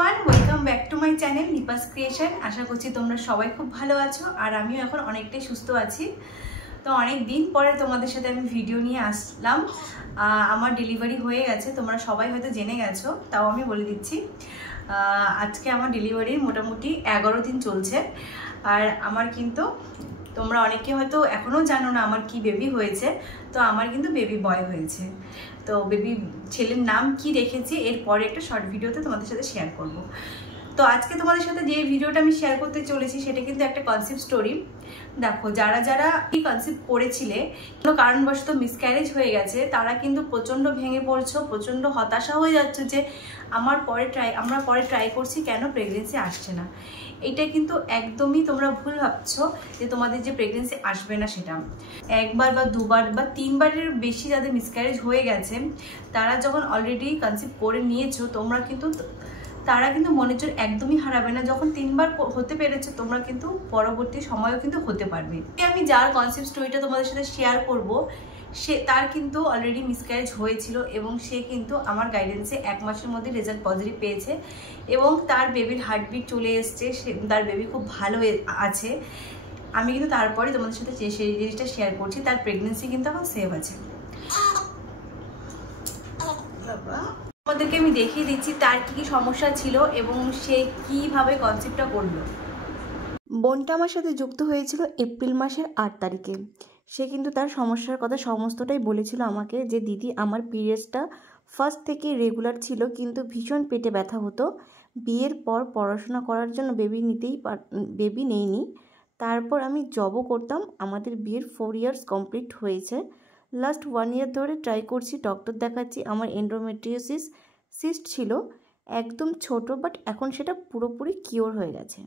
Everyone, welcome back to my channel Nipa's creation. আশা করছি তোমরা সবাই খুব ভালো আছো আর আমিও এখন অনেকটাই সুস্থ আছি। তো অনেক দিন পরে তোমাদের সাথে আমি ভিডিও নিয়ে আসলাম। আমার ডেলিভারি হয়ে গেছে, তোমরা সবাই হয়তো জেনে গেছো, তাও আমি বলে দিচ্ছি। আজকে আমার ডেলিভারির মোটামুটি 11 দিন চলছে। আর আমার কিন্তু তোমরা অনেকে হয়তো এখনও জানো না আমার কি বেবি হয়েছে। তো আমার কিন্তু বেবি বয় হয়েছে। তো বেবি ছেলের নাম কি রেখেছি এরপরে একটা শর্ট ভিডিওতে তোমাদের সাথে শেয়ার করব। তো আজকে তোমাদের সাথে যে ভিডিওটা আমি শেয়ার করতে চলেছি সেটা কিন্তু একটা কনসেপ্ট স্টোরি। দেখো, যারা যারা এই কনসেপ্ট করেছিলে, কোনো কারণবশত মিসক্যারেজ হয়ে গেছে, তারা কিন্তু প্রচণ্ড ভেঙে পড়ছো, প্রচণ্ড হতাশা হয়ে যাচ্ছে যে আমরা পরে ট্রাই করছি, কেন প্রেগনেন্সি আসছে না। এইটা কিন্তু একদমই তোমরা ভুল ভাবছো যে তোমাদের যে প্রেগনেন্সি আসবে না সেটা। একবার বা দুবার বা তিনবারের বেশি যাদের মিসক্যারেজ হয়ে গেছে, তারা যখন অলরেডি কনসেপ্ট করে নিয়েছো, তারা কিন্তু মনের জোর একদমই হারাবে না। যখন তিনবার হতে পেরেছো, তোমরা কিন্তু পরবর্তী সময়ও কিন্তু হতে পারবে। আমি যার কনসেপ্ট স্টোরিটা তোমাদের সাথে শেয়ার করব, তার কিন্তু অলরেডি মিসক্যারেজ হয়েছিল এবং সে কিন্তু আমার গাইডেন্সে 1 মাসের মধ্যে রেজাল্ট পজিটিভ পেয়েছে এবং তার বেবির হার্টবিট চলে এসছে, তার বেবি খুব ভালো আছে। আমি কিন্তু তারপরে তোমাদের সাথে সেই জিনিসটা শেয়ার করছি। তার প্রেগনেন্সি কিন্তু এখন সেভ আছে। তোমাদেরকে আমি দেখিয়ে দিচ্ছি তার কি সমস্যা ছিল এবং সে কিভাবে কনসেপ্টটা করলো। বোনটা আমার সাথে যুক্ত হয়েছিল এপ্রিল মাসের 8 তারিখে। সে কিন্তু তার সমস্যার কথা সমস্তটাই বলেছিল আমাকে, যে দিদি আমার পিরিয়ডসটা ফার্স্ট থেকে রেগুলার ছিল, কিন্তু ভীষণ পেটে ব্যথা হতো। বিয়ের পর পড়াশোনা করার জন্য বেবি নেইনি। তারপর আমি জবও করতাম। আমাদের বিয়ের 4 ইয়ার্স কমপ্লিট হয়েছে। লাস্ট 1 ইয়ার ধরে ট্রাই করছি, ডক্টর দেখাচ্ছি। আমার এন্ডোমেট্রিওসিস সিস্ট ছিল, একদম ছোট, বাট এখন সেটা পুরোপুরি কিওর হয়ে গেছে।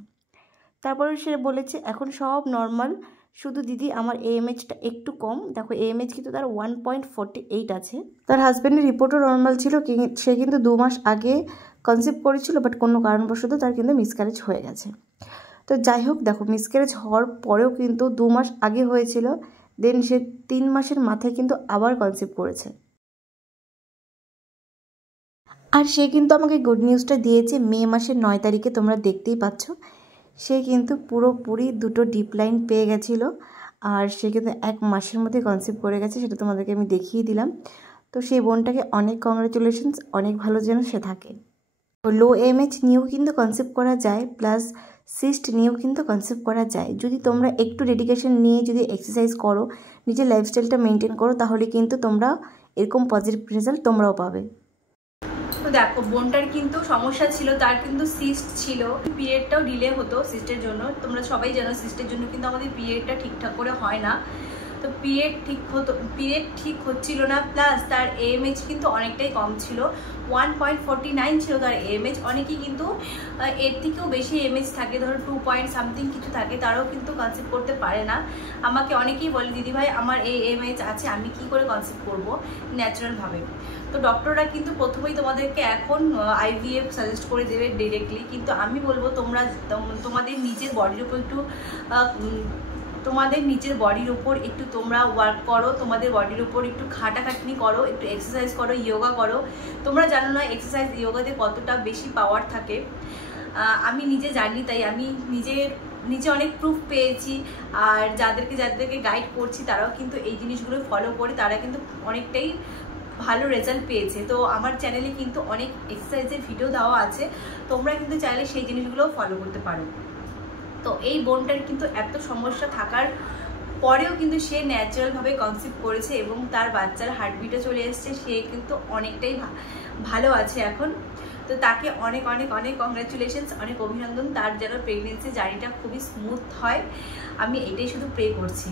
তারপরে সে বলেছে এখন সব নর্মাল, শুধু দিদি আমার AMHটা একটু কম। দেখো, AMH কিন্তু তার 1.48 আছে। তার হাজব্যান্ডের রিপোর্টও নর্মাল ছিল। সে কিন্তু 2 মাস আগে কনসেপ্ট করেছিল, বাট কোনো কারণবশত তার কিন্তু মিসক্যারেজ হয়ে গেছে। তো যাই হোক, দেখো, মিসক্যারেজ হওয়ার পরেও কিন্তু 2 মাস আগে হয়েছিল, দেন সে 3 মাসের মাথায় কিন্তু আবার কনসেপ্ট করেছে। আর সে কিন্তু আমাকে গুড নিউজটা দিয়েছে মে মাসের 9 তারিখে, তোমরা দেখতেই পাচ্ছ। সে কিন্তু পুরোপুরি 2টো ডিপ লাইন পেয়ে গেছিলো আর সে কিন্তু 1 মাসের মধ্যে কনসেপ্ট করে গেছে, সেটা তোমাদেরকে আমি দেখিয়ে দিলাম। তো সেই বোনটাকে অনেক কংগ্রাচুলেশনস, অনেক ভালো যেন সে থাকে। লো AMH নিয়েও কিন্তু কনসেপ্ট করা যায়, প্লাস সিস্ট নিয়েও কিন্তু কনসেপ্ট করা যায়। যদি তোমরা একটু ডেডিকেশন নিয়ে যদি এক্সারসাইজ করো, নিজের লাইফস্টাইলটা মেনটেন করো, তাহলে কিন্তু তোমরা এরকম পজিটিভ রেজাল্ট তোমরাও পাবে। তো দেখো, বোনটার কিন্তু সমস্যা ছিল, তার কিন্তু সিস্ট ছিল, পিরিয়ডটাও ডিলে হতো সিস্টের জন্য। তোমরা সবাই জানো সিস্টের জন্য কিন্তু আমাদের পিরিয়ডটা ঠিকঠাক করে হয় না। তো পিরিয়ড ঠিক হচ্ছিল না, প্লাস তার AMH কিন্তু অনেকটাই কম ছিল, 1.49 ছিল তার AMH। অনেকেই কিন্তু এর থেকেও বেশি AMH থাকে, ধরো 2 পয়েন্ট সামথিং কিছু থাকে, তারাও কিন্তু কনসেপ্ট করতে পারে না। আমাকে অনেকেই বলে দিদিভাই আমার এই AMH আছে, আমি কি করে কনসেপ্ট করব ন্যাচারালভাবে। তো ডক্টররা কিন্তু প্রথমেই তোমাদেরকে এখন IVF সাজেস্ট করে দেবে ডিরেক্টলি, কিন্তু আমি বলবো তোমরা তোমাদের নিজের বডির উপর একটু তোমরা ওয়ার্ক করো, তোমাদের বডির উপর একটু খাটাখাটনি করো, একটু এক্সারসাইজ করো, যোগা করো। তোমরা জানো না এক্সারসাইজ যোগাতে কতটা বেশি পাওয়ার থাকে। আমি নিজে জানি, তাই আমি নিজে অনেক প্রুফ পেয়েছি। আর যাদেরকে গাইড করছি তারাও কিন্তু এই জিনিসগুলো ফলো করে, তারা কিন্তু অনেকটাই ভালো রেজাল্ট পেয়েছে। তো আমার চ্যানেলে কিন্তু অনেক এক্সারসাইজের ভিডিও দেওয়া আছে, তোমরা কিন্তু চাইলে সেই জিনিসগুলো ফলো করতে পারো। তো এই বোনটার কিন্তু এত সমস্যা থাকার পরেও কিন্তু সে ন্যাচারালভাবে কনসেপ্ট করেছে এবং তার বাচ্চার হার্টবিটে চলে এসছে। সে কিন্তু অনেকটাই ভালো আছে এখন। তো তাকে অনেক অনেক অনেক কংগ্রাচুলেশনস, অনেক অভিনন্দন। তার যেন প্রেগনেন্সি জার্নিটা খুবই স্মুথ হয়, আমি এটাই শুধু প্রে করছি।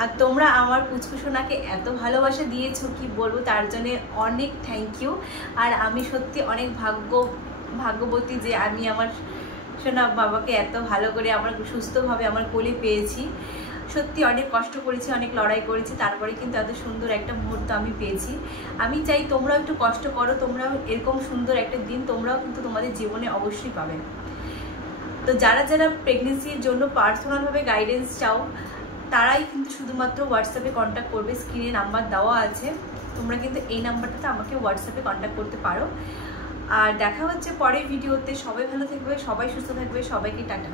আর তোমরা আমার পুচকুসোনাকে এত ভালোবাসা দিয়েছো কি বলবো, তার জন্য অনেক থ্যাংক ইউ। আর আমি সত্যি অনেক ভাগ্যবতী যে আমি আমার সোনা বাবাকে এত ভালো করে আমার সুস্থভাবে আমার কোলে পেয়েছি। সত্যি অনেক কষ্ট করেছি, অনেক লড়াই করেছি, তারপরে কিন্তু এত সুন্দর একটা মুহূর্ত আমি পেয়েছি। আমি চাই তোমরাও একটু কষ্ট করো, তোমরাও এরকম সুন্দর একটা দিন তোমরাও কিন্তু তোমাদের জীবনে অবশ্যই পাবে। তো যারা যারা প্রেগনেন্সির জন্য পার্সোনালভাবে গাইডেন্স চাও, তারাই কিন্তু শুধুমাত্র হোয়াটসঅ্যাপে কন্ট্যাক্ট করবে। স্ক্রিনে নাম্বার দেওয়া আছে, তোমরা কিন্তু এই নাম্বারটাতে আমাকে হোয়াটসঅ্যাপে কন্ট্যাক্ট করতে পারো। আর দেখা হচ্ছে পরের ভিডিওতে। সবাই ভালো থাকবে, সবাই সুস্থ থাকবে, সবাইকে টাটা।